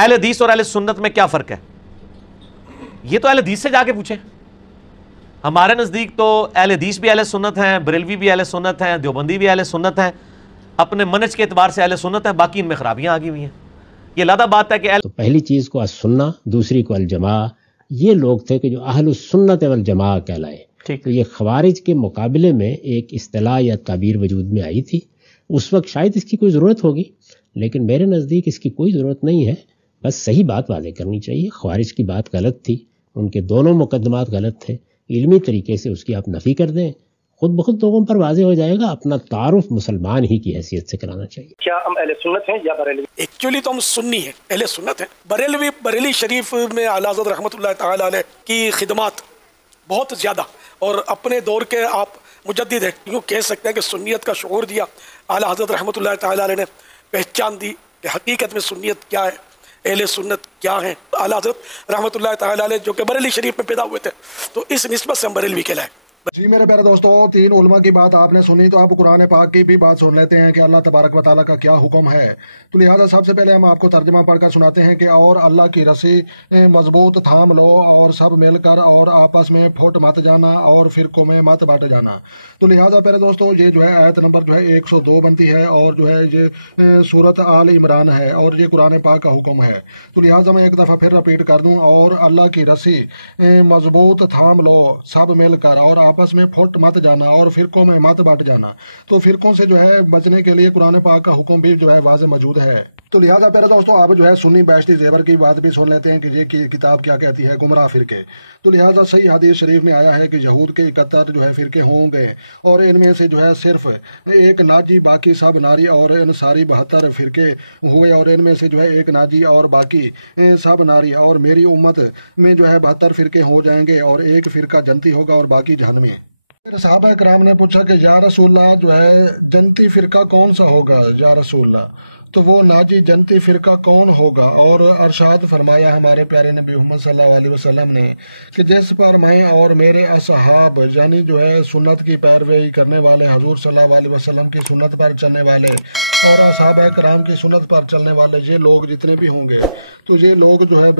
اہل حدیث اور اہل سنت میں کیا فرق ہے؟ یہ تو اہل حدیث سے جا کے پوچھیں. ہمارے نزدیک تو اہل حدیث بھی اہل سنت ہیں، بریلوی بھی اہل سنت ہیں، دیوبندی بھی اہل سنت ہیں، اپنے منہج کے اعتبار سے اہل سنت ہیں، باقی ان میں خرابیاں آگی ہوئی ہیں. یہ علیحدہ بات ہے کہ تو پہلی چیز کو السنہ، دوسری کو الجماع. یہ لوگ تھے کہ جو اہل السنت والجماع کہلائے. تو یہ خوارج کے مقابلے میں ایک اصطلاح یا تعبیر وجود میں آئی تھی. اس وقت شاید اس کی کوئی ضرورت ہوگی، لیکن میرے نزدیک اس کی کوئی ضرورت نہیں ہے. بس صحیح بات واضح کرنی چاہیے. خوارج کی بات غلط تھی، ان کے دونوں مقدمات غلط تھے. علمی طریقے سے اس کی آپ نفی کر دیں، خود بخود لوگوں پر واضح ہو جائے گا. اپنا تعارف مسلمان ہی کی حیثیت سے کرانا چاہیے. کیا ہم اہل سنت ہیں یا بریلوی؟ ایکچولی تو ہم سنی ہیں، اہل سنت ہیں. بریلی شریف میں اعلیٰ حضرت رحمۃ اللہ تعالیٰ علیہ کی خدمات بہت زیادہ، اور اپنے دور کے آپ مجدد ہیں. یوں کہہ سکتے ہیں کہ سنیت کا شعور دیا اعلیٰ حضرت رحمۃ اللہ تعالیٰ علیہ نے. پہچان دی کہ حقیقت میں سنیت کیا ہے، اہل سنت کیا ہیں. اعلیٰ حضرت رحمۃ اللہ تعالیٰ علیہ جو کہ بریلی شریف میں پیدا ہوئے تھے، تو اس نسبت سے ہم بریلوی کہلائے. جی میرے پیارے دوستو، تین علماء کی بات آپ نے سنی، تو آپ قرآن پاک کی بھی بات سن لیتے ہیں کہ اللہ تبارک و تعالیٰ کا کیا حکم ہے. تو لہٰذا سب سے پہلے ہم آپ کو ترجمہ پڑھ کر سناتے ہیں کہ اور اللہ کی رسی مضبوط تھام لو اور سب مل کر اور آپس میں پھوٹ مت جانا اور فرقوں میں مت بٹ جانا. تو لہٰذا پیارے دوستو، یہ جو ہے آیت نمبر 102 بنتی ہے، اور جو ہے یہ سورت آل عمران ہے، اور یہ قرآن پاک کا حکم ہے. تو لہٰذا میں ایک دفعہ پھر رپیٹ کر دوں، اور اللہ کی رسی مضبوط تھام لو سب مل کر اور آپس میں پھوٹ مت جانا اور فرقوں میں مت بٹ جانا. تو فرقوں سے جو ہے بچنے کے لیے قرآن پاک کا حکم بھی جو ہے واضح موجود ہے. تو لہٰذا پیارے دوستو، آپ جو ہے سنی بیشتی زیور کی بات بھی سن لیتے ہیں کہ یہ کتاب کیا کہتی ہے، گمراہ فرقے. تو لہٰذا صحیح حدیث شریف میں آیا ہے کہ یہود کے 71 جو ہے فرقے ہوں گے، اور ان میں سے جو ہے صرف ایک ناجی، باقی سب ناری، اور ان ساری 72 فرقے ہوئے، اور ان میں سے جو ہے ایک ناجی اور باقی سب ناری. اور میری امت میں جو ہے 72 فرقے ہو جائیں گے، اور ایک فرقہ جنتی ہوگا اور باقی جہنمی. پھر صحابہ کرام نے پوچھا کہ یا رسول اللہ، جو ہے جنتی فرقہ کون سا ہوگا یا رسول اللہ؟ تو وہ ناجی جنتی فرقہ کون ہوگا؟ اور ارشاد فرمایا ہمارے پیارے نبی محمد صلی اللہ علیہ وسلم نے کہ جس پر میں اور میرے اصحاب، یعنی جو ہے سنت کی پیروی کرنے والے، حضور صلی اللہ علیہ وسلم کی سنت پر چلنے والے اور اصحابہ کرام کی سنت پر چلنے والے، یہ لوگ جتنے بھی ہوں گے، تو یہ لوگ جو ہے